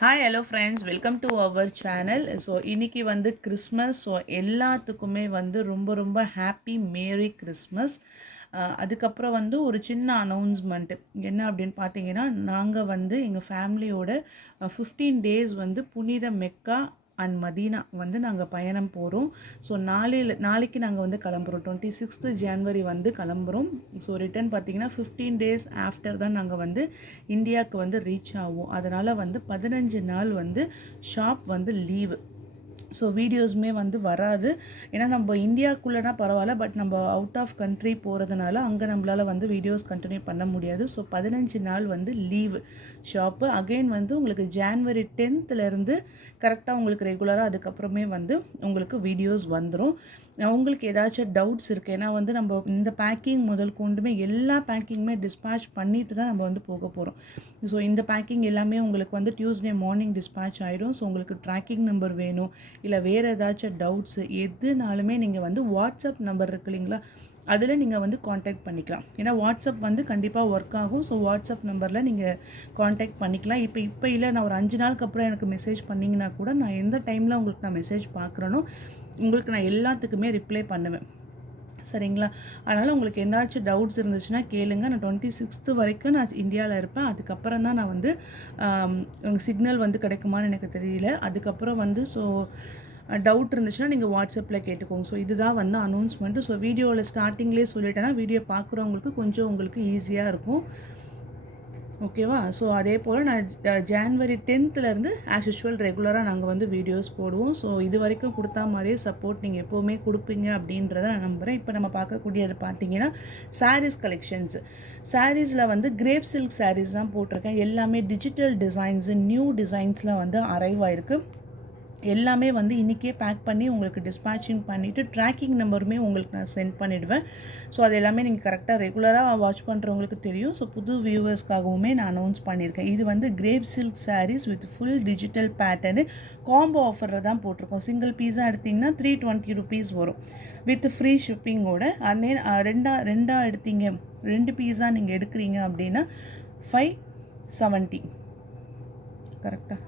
Hi hello friends, welcome to our channel. So இன்றைக்கி வந்து Christmas. So எல்லாத்துக்குமே வந்து ரொம்ப ரொம்ப ஹாப்பி மேரி கிறிஸ்மஸ். அதுக்கப்புறம் வந்து ஒரு சின்ன அனௌன்ஸ்மெண்ட்டு என்ன அப்படின்னு பார்த்தீங்கன்னா, நாங்கள் வந்து எங்கள் ஃபேமிலியோட 15 டேஸ் வந்து புனித மெக்கா அண்ட் மதீனா வந்து நாங்கள் பயணம் போகிறோம். ஸோ நாளைக்கு நாங்கள் வந்து கிளம்புறோம். 26th ஜனவரி வந்து கிளம்புறோம். ஸோ ரிட்டர்ன் பார்த்தீங்கன்னா 15 டேஸ் ஆஃப்டர் தான் நாங்கள் வந்து இந்தியாவுக்கு வந்து ரீச் ஆகும். அதனால் வந்து 15 நாள் வந்து ஷாப் வந்து லீவு. ஸோ வீடியோஸுமே வந்து வராது. ஏன்னா நம்ம இந்தியாவுக்குள்ளனா பரவாயில்ல, பட் நம்ம அவுட் ஆஃப் கண்ட்ரி போகிறதுனால அங்கே நம்மளால் வந்து வீடியோஸ் கண்டினியூ பண்ண முடியாது. ஸோ 15 நாள் வந்து லீவு ஷாப்பு. அகெயின் வந்து உங்களுக்கு ஜான்வரி 10th கரெக்டாக உங்களுக்கு ரெகுலராக அதுக்கப்புறமே வந்து உங்களுக்கு வீடியோஸ் வந்துடும். உங்களுக்கு ஏதாச்சும் டவுட்ஸ் இருக்குது, ஏன்னா வந்து நம்ம இந்த பேக்கிங் முதல் கொண்டுமே எல்லா பேக்கிங்குமே டிஸ்பேச் பண்ணிட்டு தான் நம்ம வந்து போக போகிறோம். ஸோ இந்த பேக்கிங் எல்லாமே உங்களுக்கு வந்து டியூஸ்டே மார்னிங் டிஸ்பேச் ஆகிடும். ஸோ உங்களுக்கு ட்ராக்கிங் நம்பர் வேணும், இல்லை வேறு ஏதாச்சும் டவுட்ஸு எதுனாலுமே நீங்கள் வந்து வாட்ஸ்அப் நம்பர் இருக்கு இல்லைங்களா, அதில் நீங்கள் வந்து காண்டாக்ட் பண்ணிக்கலாம். ஏன்னா வாட்ஸ்அப் வந்து கண்டிப்பாக ஒர்க் ஆகும். ஸோ வாட்ஸ்அப் நம்பரில் நீங்கள் காண்டாக்ட் பண்ணிக்கலாம். இப்போ இல்லை, நான் ஒரு 5 நாளுக்கு அப்புறம் எனக்கு மெசேஜ் பண்ணிங்கன்னா கூட நான் எந்த டைமில் உங்களுக்கு நான் மெசேஜ் பார்க்குறேனோ உங்களுக்கு நான் எல்லாத்துக்குமே ரிப்ளை பண்ணுவேன். சரிங்களா? அதனால் உங்களுக்கு எந்தாச்சும் டவுட்ஸ் இருந்துச்சுன்னா கேளுங்க. நான் 26th வரைக்கும் நான் இந்தியாவில் இருப்பேன். அதுக்கப்புறம் தான் நான் வந்து சிக்னல் வந்து கிடைக்குமான்னு எனக்கு தெரியல. அதுக்கப்புறம் வந்து டவுட் இருந்துச்சுன்னா நீங்கள் வாட்ஸ்அப்பில் கேட்டுக்கோங்க. ஸோ இதுதான் வந்து அனௌன்ஸ்மெண்ட்டு. ஸோ வீடியோவில் ஸ்டார்டிங்லேயே சொல்லிட்டேன்னா வீடியோ பார்க்குறவங்களுக்கு கொஞ்சம் உங்களுக்கு ஈஸியாக இருக்கும். ஓகேவா? ஸோ அதே போல் நான் ஜான்வரி 10th ஆஸ் யூஷுவல் ரெகுலராக நாங்கள் வந்து வீடியோஸ் போடுவோம். ஸோ இது வரைக்கும் கொடுத்தா மாதிரியே சப்போர்ட் நீங்கள் எப்போவுமே கொடுப்பீங்க அப்படின்றத நான் நம்புகிறேன். இப்போ நம்ம பார்க்கக்கூடியது பார்த்தீங்கன்னா சாரீஸ் கலெக்ஷன்ஸ். சாரீஸில் வந்து கிரேப் சில்க் சாரீஸ் தான் போட்டிருக்கேன். எல்லாமே டிஜிட்டல் டிசைன்ஸு, நியூ டிசைன்ஸில் வந்து அரைவ் ஆயிருக்கு. எல்லாமே வந்து இன்றைக்கே பேக் பண்ணி உங்களுக்கு டிஸ்பேச்சிங் பண்ணிவிட்டு ட்ராக்கிங் நம்பருமே உங்களுக்கு நான் சென்ட் பண்ணிவிடுவேன். ஸோ அது எல்லாமே நீங்கள் கரெக்டாக ரெகுலராக வாட்ச் பண்ணுறவங்களுக்கு தெரியும். ஸோ புது வியூவர்ஸ்க்காகவுமே நான் அனௌன்ஸ் பண்ணியிருக்கேன். இது வந்து crepe silk sarees with full digital pattern combo ஆஃபரில் தான் போட்டிருக்கோம். சிங்கிள் பீஸாக எடுத்திங்கன்னா 320 rupees வரும் வித் ஃப்ரீ ஷிப்பிங்கோட. அதே ரெண்டா எடுத்தீங்க, 2 பீஸாக நீங்கள் எடுக்கிறீங்க அப்படின்னா 570 கரெக்டாக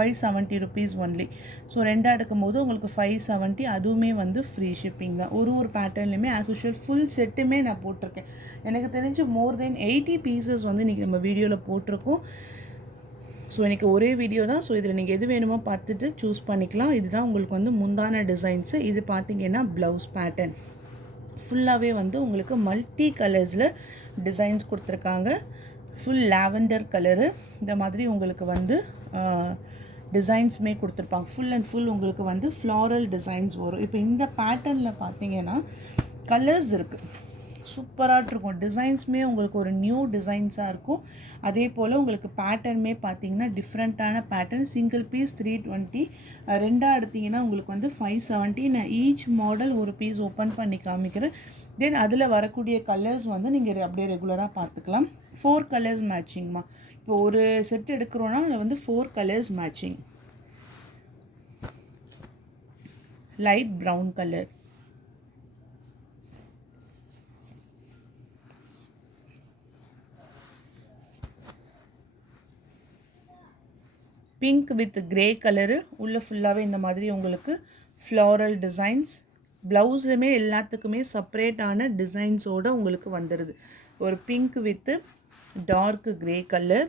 570 rupees ஒன்லி. ஸோ ரெண்டாக எடுக்கும்போது உங்களுக்கு 570, அதுவுமே வந்து ஃப்ரீ ஷிப்பிங் தான். ஒரு பேட்டர்ன்லையுமே ஆஸ் யூஷுவல் ஃபுல் செட்டுமே நான் போட்டிருக்கேன். எனக்கு தெரிஞ்சு மோர் தென் 80 பீசஸ் வந்து இன்றைக்கி நம்ம வீடியோவில் போட்டிருக்கோம். ஸோ எனக்கு ஒரே வீடியோ தான். ஸோ இதில் நீங்கள் எது வேணுமோ பார்த்துட்டு சூஸ் பண்ணிக்கலாம். இதுதான் உங்களுக்கு வந்து முந்தான டிசைன்ஸு. இது பார்த்தீங்கன்னா ப்ளவுஸ் பேட்டர்ன் ஃபுல்லாகவே வந்து உங்களுக்கு மல்டி கலர்ஸில் டிசைன்ஸ் கொடுத்துருக்காங்க. ஃபுல் லாவெண்டர் கலரு இந்த மாதிரி உங்களுக்கு வந்து டிசைன்ஸுமே கொடுத்துருப்பாங்க. ஃபுல் அண்ட் ஃபுல் உங்களுக்கு வந்து ஃப்ளாரல் டிசைன்ஸ் வரும். இப்போ இந்த பேட்டர்னில் பார்த்தீங்கன்னா கலர்ஸ் இருக்குது, சூப்பராக இருக்கும். டிசைன்ஸுமே உங்களுக்கு ஒரு நியூ டிசைன்ஸாக இருக்கும். அதே போல் உங்களுக்கு பேட்டர்னுமே பார்த்தீங்கன்னா டிஃப்ரெண்ட்டான பேட்டர்ன். சிங்கிள் பீஸ் 320, ரெண்டாக எடுத்திங்கன்னா உங்களுக்கு வந்து 570. நான் ஈச் மாடல் ஒரு பீஸ் ஓப்பன் பண்ணி காமிக்கிறேன். தென் அதில் வரக்கூடிய கலர்ஸ் வந்து நீங்கள் அப்படியே ரெகுலராக பார்த்துக்கலாம். 4 கலர்ஸ் மேட்சிங்மா. இப்போ ஒரு செட் எடுக்கிறோன்னா அதில் வந்து 4 colours matching. Light brown colour, pink with grey colour, உள்ள ஃபுல்லாகவே இந்த மாதிரி உங்களுக்கு ஃப்ளாரல் டிசைன்ஸ். ப்ளவுஸுமே எல்லாத்துக்குமே செப்பரேட்டான டிசைன்ஸோடு உங்களுக்கு வந்துடுது. ஒரு pink with dark grey colour,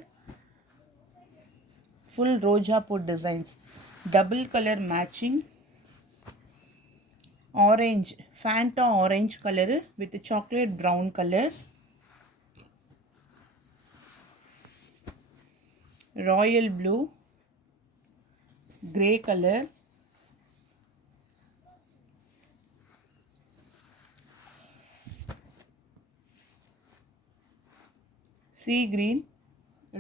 full ரோஜா பூ designs, double colour matching, orange Fanta orange colour with chocolate brown colour, royal blue, grey colour, sea green,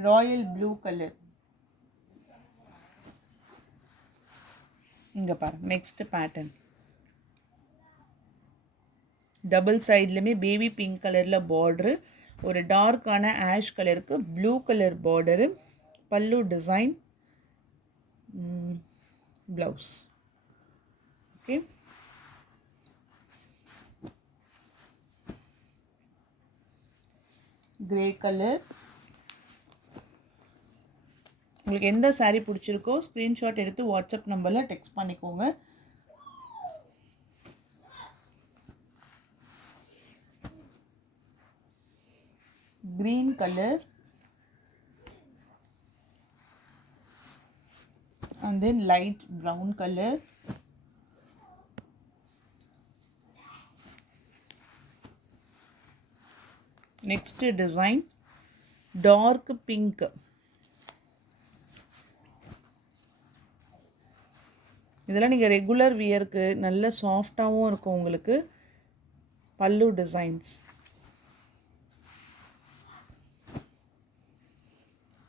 royal blue colour. இங்கே பாருங்க நெக்ஸ்ட் பேட்டர்ன். டபுள் சைட்லையுமே baby pink கலரில் border, ஒரு டார்க்கான ash கலருக்கு blue colour border, pallu design, blouse. Okay, grey colour, உங்களுக்கு எந்த saree பிடிச்சிருக்கோ ஸ்க்ரீன்ஷாட் எடுத்து வாட்ஸ்அப் நம்பரில் டெக்ஸ்ட் பண்ணிக்கோங்க. green color and then light brown color, next design dark pink, இதெல்லாம் நீங்கள் ரெகுலர் வியருக்கு நல்ல சாஃப்டாகவும் இருக்கும் உங்களுக்கு. பல்லு டிசைன்ஸ்,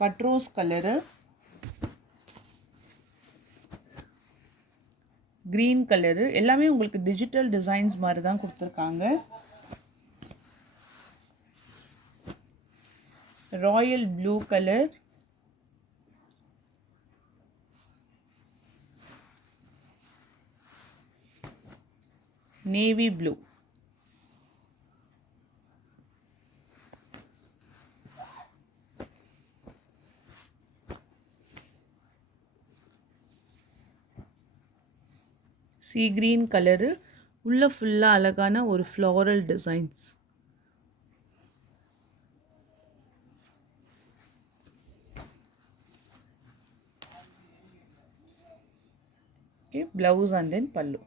பட்ரோஸ் கலரு, க்ரீன் கலரு, எல்லாமே உங்களுக்கு டிஜிட்டல் டிசைன்ஸ் மாதிரி தான் கொடுத்துருக்காங்க. Royal blue colour, navy blue, sea green colour, உள்ள ஃபுல்லாக அழகான ஒரு floral designs. Okay, blouse and then பல்லு.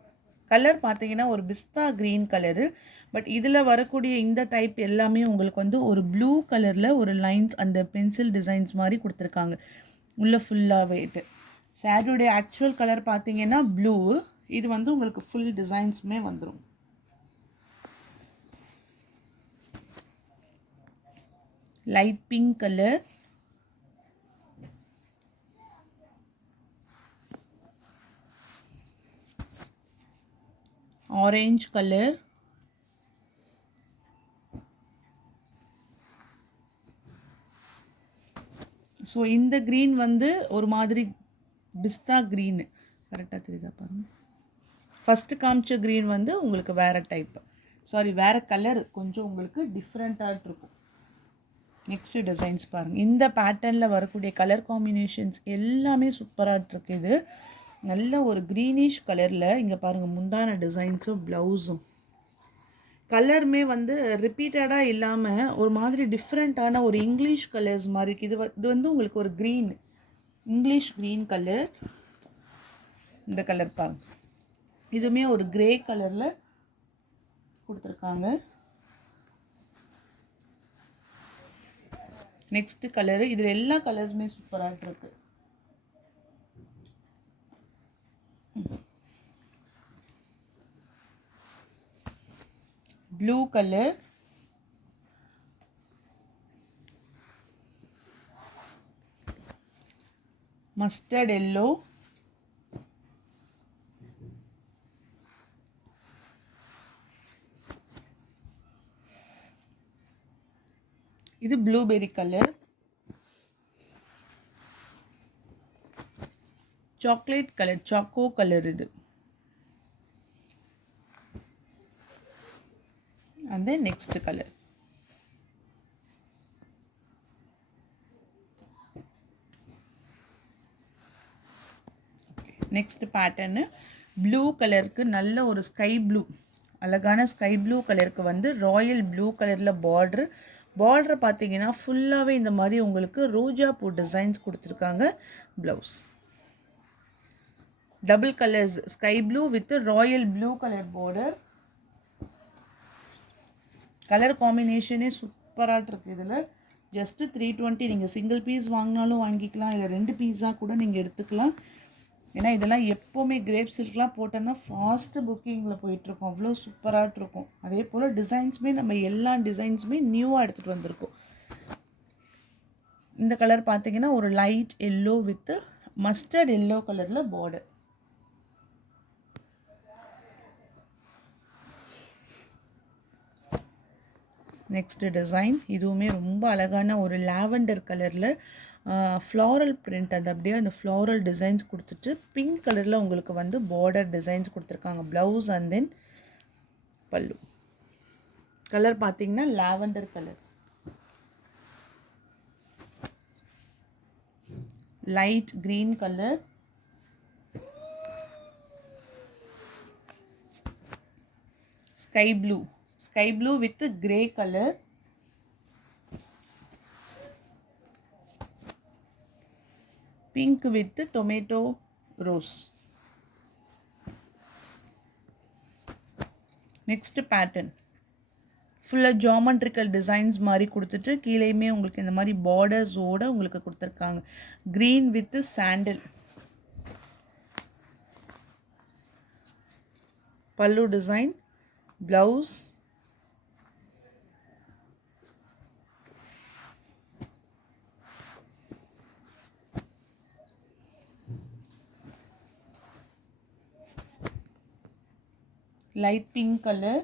கலர் பார்த்தீங்கன்னா ஒரு பிஸ்தா க்ரீன் கலரு, பட் இதில் வரக்கூடிய இந்த டைப் எல்லாமே உங்களுக்கு வந்து ஒரு ப்ளூ கலரில் ஒரு லைன்ஸ் அந்த பென்சில் டிசைன்ஸ் மாதிரி கொடுத்துருக்காங்க உள்ள ஃபுல்லாகவேட்டு. சாரியுடைய ஆக்சுவல் கலர் பார்த்தீங்கன்னா ப்ளூ, இது வந்து உங்களுக்கு ஃபுல் டிசைன்ஸுமே வந்துடும். Light pink colour, orange colour, so இந்த க்ரீன் வந்து ஒரு மாதிரி பிஸ்தா க்ரீனு, கரெக்டாக தெரியுதா பாருங்கள். ஃபஸ்ட்டு காமிச்ச க்ரீன் வந்து உங்களுக்கு வேறு டைப்பு, சாரி வேறு கலர், கொஞ்சம் உங்களுக்கு டிஃப்ரெண்ட்டாக இருக்கும். நெக்ஸ்ட்டு டிசைன்ஸ் பாருங்கள். இந்த பேட்டர்னில் வரக்கூடிய கலர் காம்பினேஷன்ஸ் எல்லாமே சூப்பராக இருக்குது. இது நல்ல ஒரு க்ரீனிஷ் கலரில், இங்கே பாருங்கள் முந்தான டிசைன்ஸும் ப்ளவுஸும் கலருமே வந்து ரிப்பீட்டடாக இல்லாமல் ஒரு மாதிரி டிஃப்ரெண்ட்டான ஒரு இங்கிலீஷ் கலர்ஸ் மாதிரி இருக்குது. இது வந்து உங்களுக்கு ஒரு க்ரீன், இங்கிலீஷ் க்ரீன் கலர். இந்த கலர் பாருங்க, இதுவுமே ஒரு கிரே கலரில் கொடுத்துருக்காங்க. நெக்ஸ்ட் கலரு, இதில் எல்லா கலர்ஸுமே சூப்பராக இருக்கு. ப்ளூ கலர், மஸ்டர்ட் எல்லோ, இது blueberry colour, chocolate colour, choco colour இது, and then next color. Next pattern blue கலருக்கு நல்ல ஒரு ஸ்கை ப்ளூ, அழகான ஸ்கை ப்ளூ கலருக்கு வந்து ராயல் ப்ளூ கலரில் பார்டர் பார்த்தீங்கன்னா ஃபுல்லாகவே இந்த மாதிரி உங்களுக்கு ரோஜா பூ டிசைன்ஸ் கொடுத்துருக்காங்க. Blouse double colours, sky blue with royal blue colour border. Colour காம்பினேஷனே சூப்பராக இருக்குது. இதில் ஜஸ்ட்டு 320, நீங்கள் சிங்கிள் பீஸ் வாங்கினாலும் வாங்கிக்கலாம், இல்லை 2 பீஸாக கூட நீங்கள் எடுத்துக்கலாம். ஏன்னா இதெல்லாம் எப்போவுமே கிரேப் சில்க்லாம் போட்டோன்னா ஃபாஸ்ட்டு புக்கிங்கில் போயிட்டுருக்கோம், அவ்வளோ சூப்பராக இருக்கும். அதே போல் டிசைன்ஸுமே நம்ம எல்லா டிசைன்ஸுமே நியூவாக எடுத்துகிட்டு வந்திருக்கோம். இந்த கலர் பார்த்தீங்கன்னா ஒரு light yellow with mustard yellow கலரில் பார்டர். நெக்ஸ்ட் டிசைன், இதுவுமே ரொம்ப அழகான ஒரு லாவெண்டர் கலரில் ஃப்ளாரல் பிரிண்ட், அது அப்படியே அந்த ஃப்ளாரல் டிசைன்ஸ் கொடுத்துட்டு பிங்க் கலரில் உங்களுக்கு வந்து பார்டர் டிசைன்ஸ் கொடுத்துருக்காங்க. ப்ளவுஸ் அண்ட் தென் பல்லு. கலர் பார்த்தீங்கன்னா lavender colour, light green color, sky blue with grey color, pink with tomato rose. Next pattern ஃபுல்லாக ஜாமெட்ரிக்கல் டிசைன்ஸ் மாதிரி கொடுத்துட்டு கீழேயுமே உங்களுக்கு இந்த மாதிரி பார்டர்ஸோடு உங்களுக்கு கொடுத்துருக்காங்க. Green with sandal pallu design, blouse, light pink colour,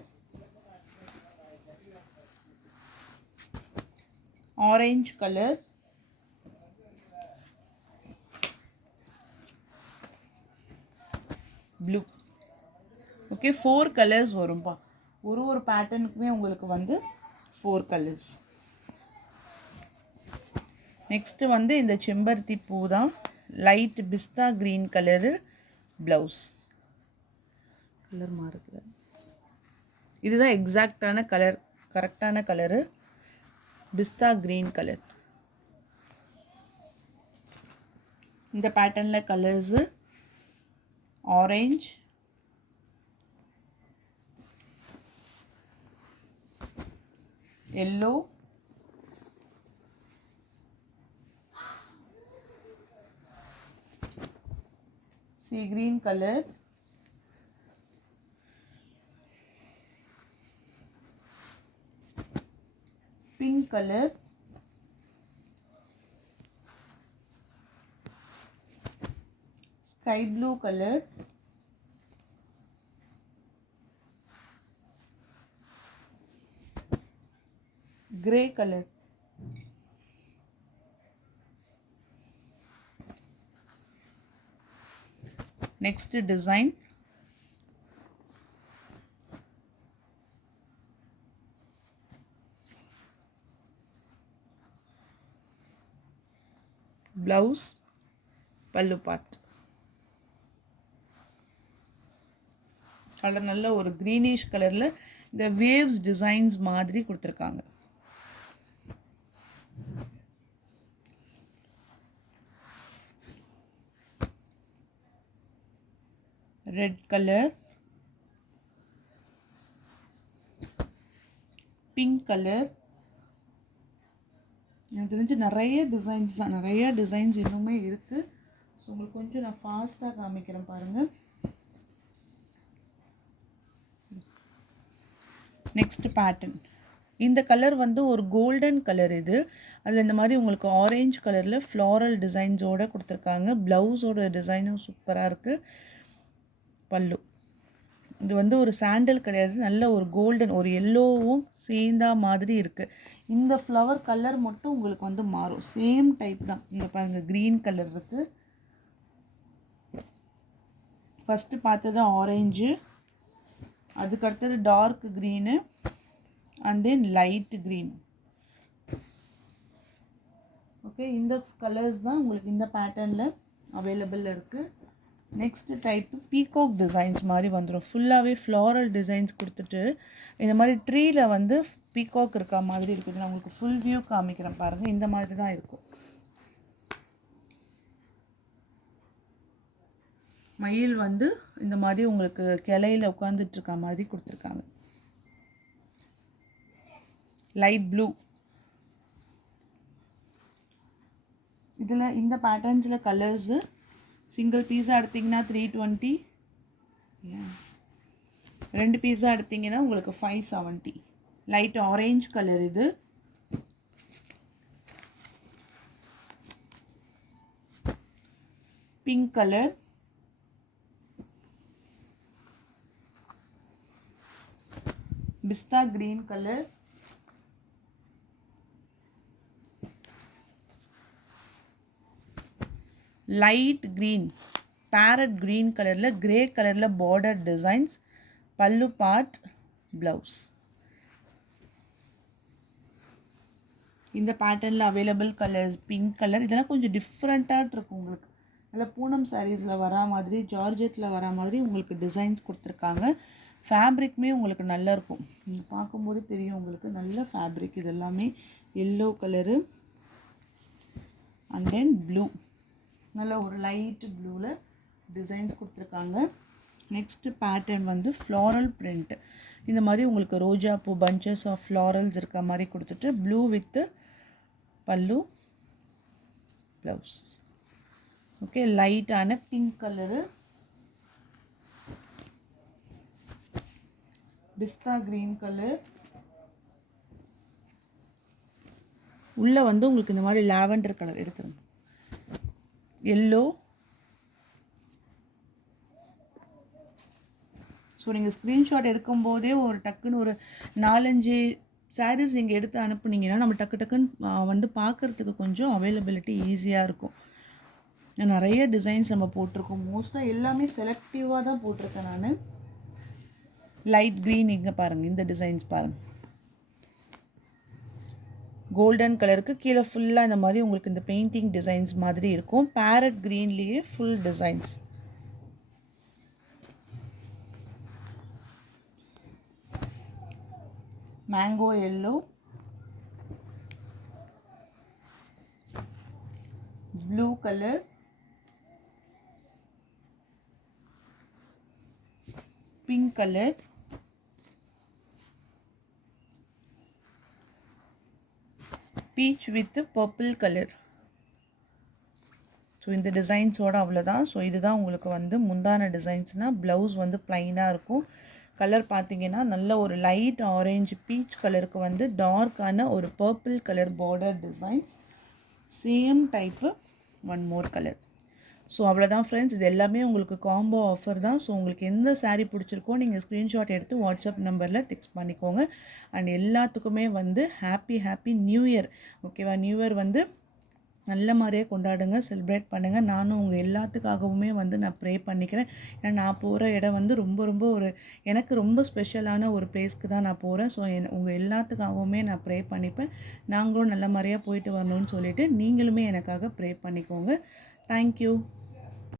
orange color, blue. Okay, 4 colours வரும்பா. ஒரு பேட்டர்னுக்குமே உங்களுக்கு வந்து 4 கலர்ஸ். நெக்ஸ்ட் வந்து இந்த செம்பருத்தி பூ தான், லைட் பிஸ்தா கிரீன் கலரு, ப்ளவுஸ். கலர் மாறுது, இதுதான் எக்ஸாக்டான கலர், கரெக்டான கலரு, பிஸ்தா கிரீன் கலர். இந்த பேட்டர்னில் colours orange, yellow, sea green color, pink color, sky blue color, grey color. Next design, blouse, pallu part. Colour நல்ல ஒரு greenish கலரில் இந்த வேவ்ஸ் டிசைன்ஸ் மாதிரி கொடுத்துருக்காங்க. Red colour, pink colour. எனக்கு தெரிஞ்சு நிறைய டிசைன்ஸ் தான், நிறைய டிசைன்ஸ் இன்னுமே இருக்குது. ஸோ உங்களுக்கு கொஞ்சம் நான் ஃபாஸ்ட்டாக காமிக்கிறேன் பாருங்கள். நெக்ஸ்ட் பேட்டர்ன், இந்த கலர் வந்து ஒரு கோல்டன் கலர். இது அதில் இந்த மாதிரி உங்களுக்கு ஆரஞ்சு கலரில் ஃப்ளாரல் டிசைன்ஸோடு கொடுத்துருக்காங்க. ப்ளவுஸோட டிசைனும் சூப்பராக இருக்குது. பல்லு இது வந்து ஒரு சாண்டல் கிடையாது, நல்ல ஒரு கோல்டன், ஒரு எல்லோவும் சேர்ந்தா மாதிரி இருக்குது. இந்த ஃப்ளவர் கலர் மட்டும் உங்களுக்கு வந்து மாறும், சேம் டைப் தான். இங்கே பாருங்கள், க்ரீன் கலர் இருக்குது. ஃபஸ்ட்டு பார்த்தது ஆரஞ்சு, அதுக்கடுத்தது dark green, and then light green. Okay, இந்த கலர்ஸ் தான் உங்களுக்கு இந்த பேட்டர்னில் அவைலபிள் இருக்குது. நெக்ஸ்ட் டைப்பு பீகாக் டிசைன்ஸ் மாதிரி வந்துடும். ஃபுல்லாகவே ஃப்ளாரல் டிசைன்ஸ் கொடுத்துட்டு இந்த மாதிரி ட்ரீயில் வந்து பீகாக் இருக்கா மாதிரி இருக்குது. நான் உங்களுக்கு ஃபுல் வியூ காமிக்கிறேன் பாருங்கள். இந்த மாதிரி தான் இருக்கும். மயில் வந்து இந்த மாதிரி உங்களுக்கு கிளையில் உட்காந்துட்ருக்க மாதிரி கொடுத்துருக்காங்க. Light blue. இதில் இந்த பேட்டர்ன்ஸில் கலர்ஸு சிங்கிள் பீஸாக எடுத்திங்கன்னா 320, ரெண்டு பீஸாக எடுத்திங்கன்னா உங்களுக்கு 570. லைட் ஆரேஞ்ச் கலர் இது. Pink colour, pista green colour, light green, parrot green கலரில் கிரே கலரில் border designs, pallu part, blouse. இந்த பேட்டர்னில் அவைலபிள் கலர்ஸ் பிங்க் கலர், இதெல்லாம் கொஞ்சம் டிஃப்ரெண்ட்டாக இருக்கும் உங்களுக்கு. நல்லா பூனம் சாரீஸில் வரா மாதிரி, ஜார்ஜெட்டில் வரா மாதிரி உங்களுக்கு டிசைன்ஸ் கொடுத்துருக்காங்க. ஃபேப்ரிக்குமே உங்களுக்கு நல்லா இருக்கும், நீங்கள் பார்க்கும்போது தெரியும் உங்களுக்கு. நல்ல ஃபேப்ரிக் இது எல்லாமே. Yellow colour and then blue, நல்ல ஒரு லைட் ப்ளூவில் டிசைன்ஸ் கொடுத்துருக்காங்க. நெக்ஸ்ட்டு பேட்டர்ன் வந்து ஃப்ளாரல் பிரிண்ட். இந்த மாதிரி உங்களுக்கு ரோஜா பூ பஞ்சஸ் ஆஃப் ஃப்ளாரல்ஸ் இருக்க மாதிரி கொடுத்துட்டு ப்ளூ வித்து பல்லு ப்ளவுஸ். ஓகே, லைட்டான பிங்க் கலரு, பிஸ்தா கிரீன் கலர், உள்ளே வந்து உங்களுக்கு இந்த மாதிரி லாவெண்டர் கலர் எடுத்துருங்க, எல்லோ. ஸோ நீங்கள் ஸ்க்ரீன்ஷாட் எடுக்கும்போதே ஒரு டக்குன்னு ஒரு 4-5 சாரீஸ் நீங்கள் எடுத்து அனுப்புனீங்கன்னா நம்ம டக்கு டக்குன்னு வந்து பார்க்குறதுக்கு கொஞ்சம் அவைலபிலிட்டி ஈஸியாக இருக்கும். நிறைய டிசைன்ஸ் நம்ம போட்டிருக்கோம், மோஸ்ட்டாக எல்லாமே செலக்டிவாக தான் போட்டிருக்கேன் நான். லைட் க்ரீன் இங்கே பாருங்கள், இந்த டிசைன்ஸ் பாருங்கள். கோல்டன் கலருக்கு கீழே ஃபுல்லாக இந்த மாதிரி உங்களுக்கு இந்த பெயிண்டிங் டிசைன்ஸ் மாதிரி இருக்கும். பேரட் க்ரீன்லேயே full designs. Mango yellow, blue colour, pink colour, peach with purple colour. So இந்த டிசைன்ஸோட அவ்வளோதான். ஸோ இதுதான் உங்களுக்கு வந்து முந்தான டிசைன்ஸ்னால் ப்ளவுஸ் வந்து ப்ளைனாக இருக்கும். கலர் பார்த்தீங்கன்னா நல்ல ஒரு லைட் ஆரஞ்சு பீச் கலருக்கு வந்து டார்க்கான ஒரு purple colour border designs. Same type one more colour. So அவ்வளோதான் ஃப்ரெண்ட்ஸ், இது எல்லாமே உங்களுக்கு காம்போ ஆஃபர் தான். ஸோ உங்களுக்கு எந்த சாரீ பிடிச்சிருக்கோ நீங்கள் ஸ்க்ரீன்ஷாட் எடுத்து வாட்ஸ்அப் நம்பரில் டெக்ஸ்ட் பண்ணிக்கோங்க. அண்ட் எல்லாத்துக்குமே வந்து ஹாப்பி நியூ இயர். ஓகேவா? நியூ இயர் வந்து நல்ல மாதிரியே கொண்டாடுங்க, செலிப்ரேட் பண்ணுங்கள். நானும் உங்கள் எல்லாத்துக்காகவுமே வந்து நான் ப்ரே பண்ணிக்கிறேன். ஏன்னா நான் போகிற இடம் வந்து ரொம்ப ஒரு எனக்கு ரொம்ப ஸ்பெஷலான ஒரு பிளேஸ்க்கு தான் நான் போகிறேன். ஸோ உங்கள் எல்லாத்துக்காகவுமே நான் ப்ரே பண்ணிப்பேன். நாங்களும் நல்ல மாதிரியாக போயிட்டு வரணும்னு சொல்லிவிட்டு நீங்களுமே எனக்காக ப்ரே பண்ணிக்கோங்க. தேங்க்யூ.